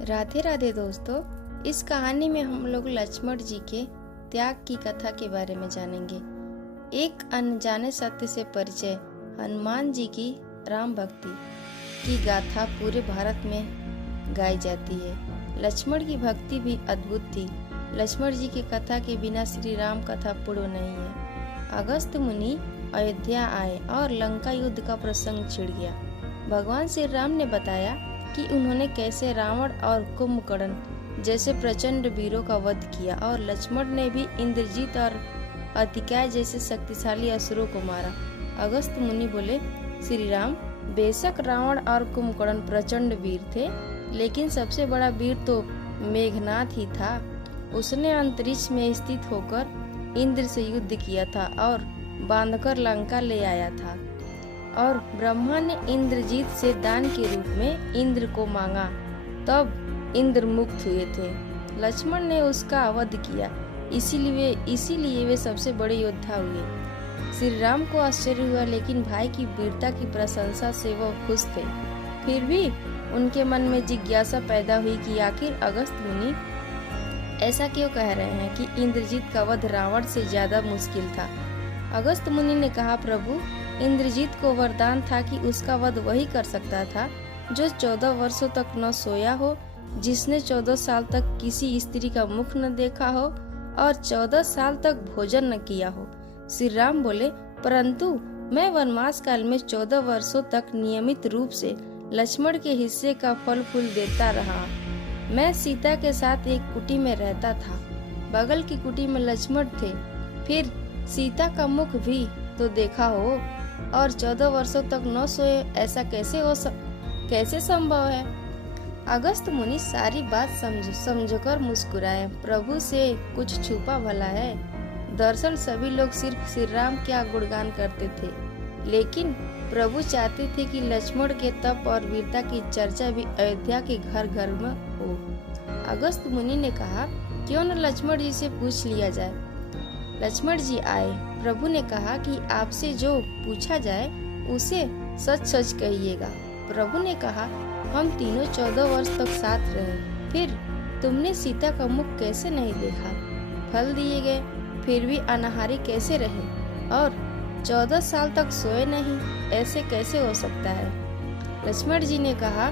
राधे राधे दोस्तों। इस कहानी में हम लोग लक्ष्मण जी के त्याग की कथा के बारे में जानेंगे। एक अनजाने सत्य से परिचय। हनुमान जी की राम भक्ति की गाथा पूरे भारत में गाई जाती है। लक्ष्मण की भक्ति भी अद्भुत थी। लक्ष्मण जी की कथा के बिना श्री राम कथा पूर्ण नहीं है। अगस्त मुनि अयोध्या आए और लंका युद्ध का प्रसंग छिड़ गया। भगवान श्री राम ने बताया कि उन्होंने कैसे रावण और कुंभकर्ण जैसे प्रचंड वीरों का वध किया और लक्ष्मण ने भी इंद्रजीत और अतिकाय जैसे शक्तिशाली असुरों को मारा। अगस्त मुनि बोले, श्री राम, बेशक रावण और कुंभकर्ण प्रचंड वीर थे, लेकिन सबसे बड़ा वीर तो मेघनाथ ही था। उसने अंतरिक्ष में स्थित होकर इंद्र से युद्ध किया था और बांधकर लंका ले आया था, और ब्रह्मा ने इंद्रजीत से दान के रूप में इंद्र को मांगा, तब इंद्र मुक्त हुए थे। लक्ष्मण ने उसका वध किया, इसीलिए वे सबसे बड़े योद्धा हुए। श्री राम को आश्चर्य हुआ, लेकिन भाई की वीरता की प्रशंसा से वह खुश थे। फिर भी उनके मन में जिज्ञासा पैदा हुई कि आखिर अगस्त मुनि ऐसा क्यों कह रहे हैं कि इंद्रजीत का वध रावण से ज्यादा मुश्किल था। अगस्त मुनि ने कहा, प्रभु, इंद्रजीत को वरदान था कि उसका वध वही कर सकता था जो 14 वर्षों तक न सोया हो, जिसने 14 साल तक किसी स्त्री का मुख न देखा हो और 14 साल तक भोजन न किया हो। श्री राम बोले, परंतु मैं वनवास काल में 14 वर्षों तक नियमित रूप से लक्ष्मण के हिस्से का फल फूल देता रहा। मैं सीता के साथ एक कुटी में रहता था। बगल की कुटी में लक्ष्मण थे। फिर सीता का मुख भी तो देखा हो और 14 वर्षों तक न सोए, ऐसा कैसे संभव है। अगस्त मुनि सारी बात समझकर मुस्कुराए। प्रभु से कुछ छुपा भला है। दरअसल सभी लोग सिर्फ श्री राम क्या गुणगान करते थे, लेकिन प्रभु चाहते थे कि लक्ष्मण के तप और वीरता की चर्चा भी अयोध्या के घर घर में हो। अगस्त मुनि ने कहा, क्यों न लक्ष्मण जी से पूछ लिया जाए। लक्ष्मण जी आए। प्रभु ने कहा कि आपसे जो पूछा जाए उसे सच सच कहिएगा। प्रभु ने कहा, हम तीनों 14 वर्ष तक साथ रहे, फिर तुमने सीता का मुख कैसे नहीं देखा? फल दिए गए, फिर भी अनाहारी कैसे रहे और 14 साल तक सोए नहीं, ऐसे कैसे हो सकता है? लक्ष्मण जी ने कहा,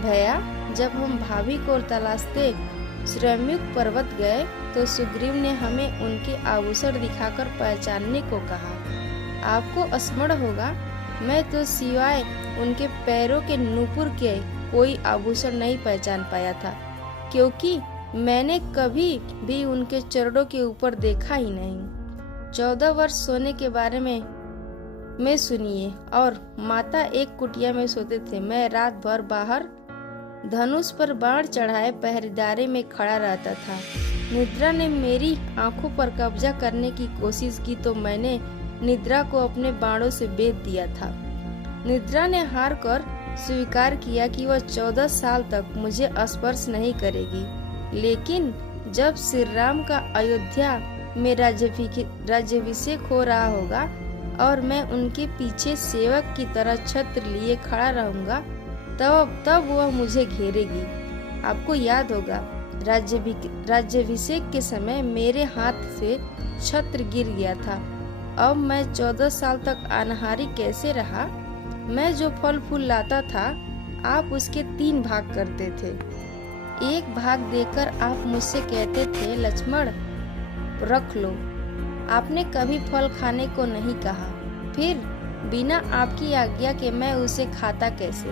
भैया, जब हम भाभी को तलाशते श्रमयुग पर्वत गए तो सुग्रीव ने हमें उनके आभूषण दिखाकर पहचानने को कहा। आपको स्मरण होगा, मैं तो सिवाय उनके पैरों के नूपुर के कोई आभूषण नहीं पहचान पाया था, क्योंकि मैंने कभी भी उनके चरणों के ऊपर देखा ही नहीं। 14 वर्ष सोने के बारे में सुनिए, और माता एक कुटिया में सोते थे। मैं रात भर बाहर धनुष पर बाण चढ़ाए पहरेदारी में खड़ा रहता था। निद्रा ने मेरी आंखों पर कब्जा करने की कोशिश की तो मैंने निद्रा को अपने बाणों से बेध दिया था। निद्रा ने हार कर स्वीकार किया कि वह 14 साल तक मुझे स्पर्श नहीं करेगी, लेकिन जब श्री राम का अयोध्या में राज्याभिषेक हो रहा होगा और मैं उनके पीछे सेवक की तरह छत्र लिए खड़ा रहूंगा, तब वह मुझे घेरेगी। आपको याद होगा, राज्याभिषेक के समय मेरे हाथ से छत्र गिर गया था। अब मैं 14 साल तक अनाहारी कैसे रहा? मैं जो फल फूल लाता था, आप उसके 3 भाग करते थे। एक भाग देकर आप मुझसे कहते थे, लक्ष्मण रख लो। आपने कभी फल खाने को नहीं कहा। फिर बिना आपकी आज्ञा के मैं उसे खाता कैसे?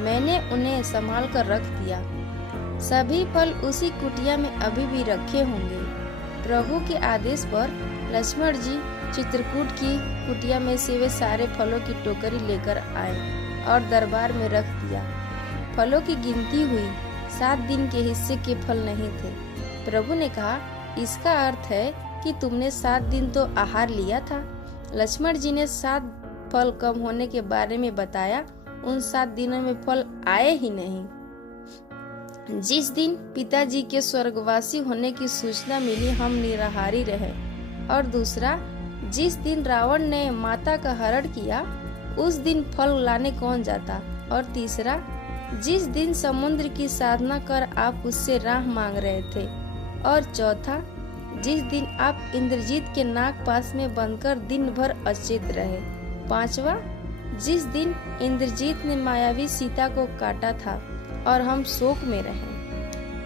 मैंने उन्हें संभाल कर रख दिया। सभी फल उसी कुटिया में अभी भी रखे होंगे। प्रभु के आदेश पर लक्ष्मण जी चित्रकूट की कुटिया में से वे सारे फलों की टोकरी लेकर आए और दरबार में रख दिया। फलों की गिनती हुई, 7 दिन के हिस्से के फल नहीं थे। प्रभु ने कहा, इसका अर्थ है कि तुमने 7 दिन तो आहार लिया था। लक्ष्मण जी ने 7 फल कम होने के बारे में बताया। उन 7 दिनों में फल आए ही नहीं। जिस दिन पिताजी के स्वर्गवासी होने की सूचना मिली, हम निराहारी रहे। और दूसरा, जिस दिन रावण ने माता का हरण किया, उस दिन फल लाने कौन जाता? और तीसरा, जिस दिन समुद्र की साधना कर आप उससे राह मांग रहे थे। और चौथा, जिस दिन आप इंद्रजीत के नाग पास में बंधकर दिन भर अचेत रहे। पांचवा, जिस दिन इंद्रजीत ने मायावी सीता को काटा था और हम शोक में रहे।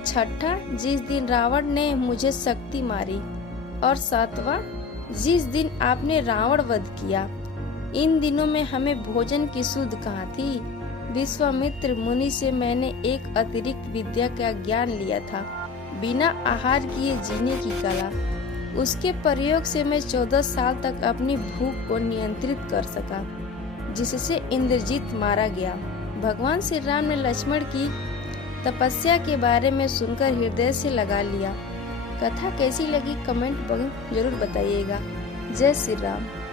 छठा, जिस दिन रावण ने मुझे शक्ति मारी। और सातवां, जिस दिन आपने रावण वध किया। इन दिनों में हमें भोजन की सुध कहाँ थी। विश्वामित्र मुनि से मैंने एक अतिरिक्त विद्या का ज्ञान लिया था, बिना आहार किए जीने की कला। उसके प्रयोग से मैं 14 साल तक अपनी भूख को नियंत्रित कर सका, जिससे इंद्रजीत मारा गया। भगवान श्री राम ने लक्ष्मण की तपस्या के बारे में सुनकर हृदय से लगा लिया। कथा कैसी लगी कमेंट में जरूर बताइएगा। जय श्री राम।